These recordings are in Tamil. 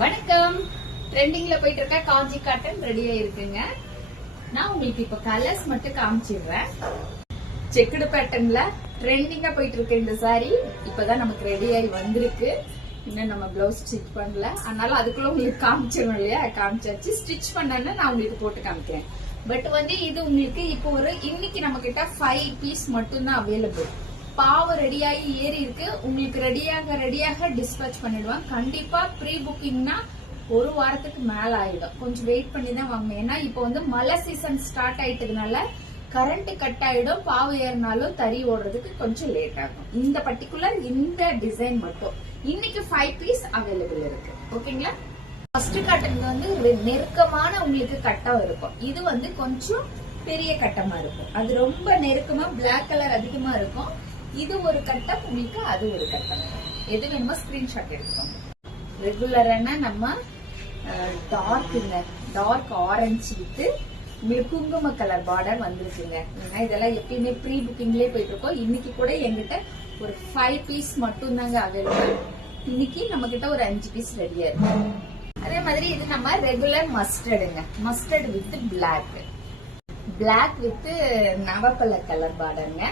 வணக்கம். ட்ரெண்டிங்ல போயிட்டு இருக்க காஞ்சி காட்டன் ரெடியா இருக்குங்க. நான் உங்களுக்கு இப்ப கலர்ஸ் மட்டும் காமிச்சிடுறேன். செக்குடு பேட்டர்ன்ல ட்ரெண்டிங்கா போயிட்டு இருக்க இந்த சாரி இப்பதான் நமக்கு ரெடி ஆகி வந்திருக்கு. இன்னும் நம்ம பிளவுஸ் ஸ்டிச் பண்ணல, அதனால அதுக்குள்ள உங்களுக்கு காமிச்சிடணும் இல்லையா? காமிச்சாச்சு. ஸ்டிச் பண்ணேன்னு நான் உங்களுக்கு போட்டு காமிக்கிறேன். பட் இது உங்களுக்கு இப்போ இன்னைக்கு நம்ம கிட்ட 5 பீஸ் மட்டும் தான் அவைலபிள். பாவு ரெடியாகி ஏறி இருக்கு. உங்களுக்கு ரெடியாக டிஸ்பேச் பண்ணிடுவாங்க. கண்டிப்பா ப்ரீ புக்கிங்னா ஒரு வாரத்துக்கு மேல ஆயிடும். கொஞ்சம் வெயிட் பண்ணி தான் வாங்க. ஏன்னா இப்போ மழை சீசன் ஸ்டார்ட் ஆயிட்டதுனால கரண்ட் கட் ஆயிடும். பாவு ஏறினாலும் தறி ஓடுறதுக்கு கொஞ்சம் லேட் ஆகும். இந்த பர்டிகுலர் இந்த டிசைன் மட்டும் இன்னைக்கு 5 பீஸ் அவைலபிள் இருக்கு. ஓகேங்களா? ஃபர்ஸ்ட் காட்டன் நெருக்கமான உங்களுக்கு கட்டம் இருக்கும். இது கொஞ்சம் பெரிய கட்டமா இருக்கும். அது ரொம்ப நெருக்கமா பிளாக் கலர் அதிகமா இருக்கும். இது ஒரு கட்டம் உங்களுக்கு, அது ஒரு கட்டம். எது வேணுமோ ஸ்கிரீன்ஷாட் எடுத்துக்கோங்க. ரெகுலரான நம்ம டார்க் ஆரஞ்சு வித்து உங்களுக்கு குங்கும கலர் பார்டர் வந்துருக்குங்க. ஏன்னா இதெல்லாம் எப்பயுமே ப்ரீ புக்கிங்லயே போயிட்டு இருக்கோம். இன்னைக்கு கூட எங்கிட்ட ஒரு 5 பீஸ் மட்டும் தாங்க அவைலபிள். இன்னைக்கு நம்ம கிட்ட ஒரு 5 பீஸ் ரெடியா இருக்கு. அதே மாதிரி இது நம்ம ரெகுலர் மஸ்டர்டுங்க. மஸ்டர்ட் வித் பிளாக் வித் நவப்பழ கலர் பார்டருங்க.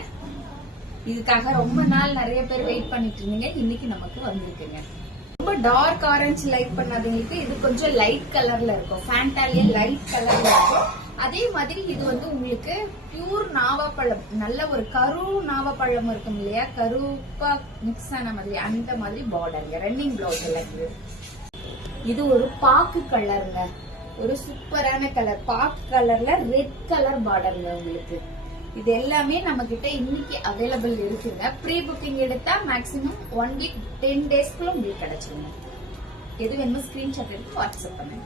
இதுக்காக ரொம்ப நாள் நிறைய பேர் வெயிட் பண்ணிட்டு இருந்தீங்க. இன்னைக்கு நமக்கு வந்திருக்குங்க. ரொம்ப டார்க் ஆரஞ்சு லைக் பண்ணாதவங்களுக்கு இது கொஞ்சம் லைட் கலர்ல இருக்கும். ஃபேண்டாலியா லைட் கலர்ல இருக்கும். அதே மாதிரி இது உங்களுக்கு பியூர் நாவப்பழம், நல்ல ஒரு கரு நாவப்பழம் இருக்கும் இல்லையா? கருப்பா மிக்ஸ் ஆன மாதிரி, அந்த மாதிரி பார்டருங்க. ரன்னிங் பிளவுஸ் எல்லாம். இது ஒரு பாக்கு கலருங்க. ஒரு சூப்பரான கலர். பாக்கு கலர்ல ரெட் கலர் பார்டருங்க உங்களுக்கு. இது எல்லாமே நம்ம கிட்ட இன்னைக்கு அவைலபிள் இருக்குங்க. ப்ரீ புக்கிங் எடுத்தா மேக்ஸிமம் 1 வீக் 10 டேஸ்க்குள்ள உங்களுக்கு கிடைச்சிருங்க. எது வேணுமோ ஸ்கிரீன்ஷாட் எடுத்து வாட்ஸ்அப் பண்ணுங்க.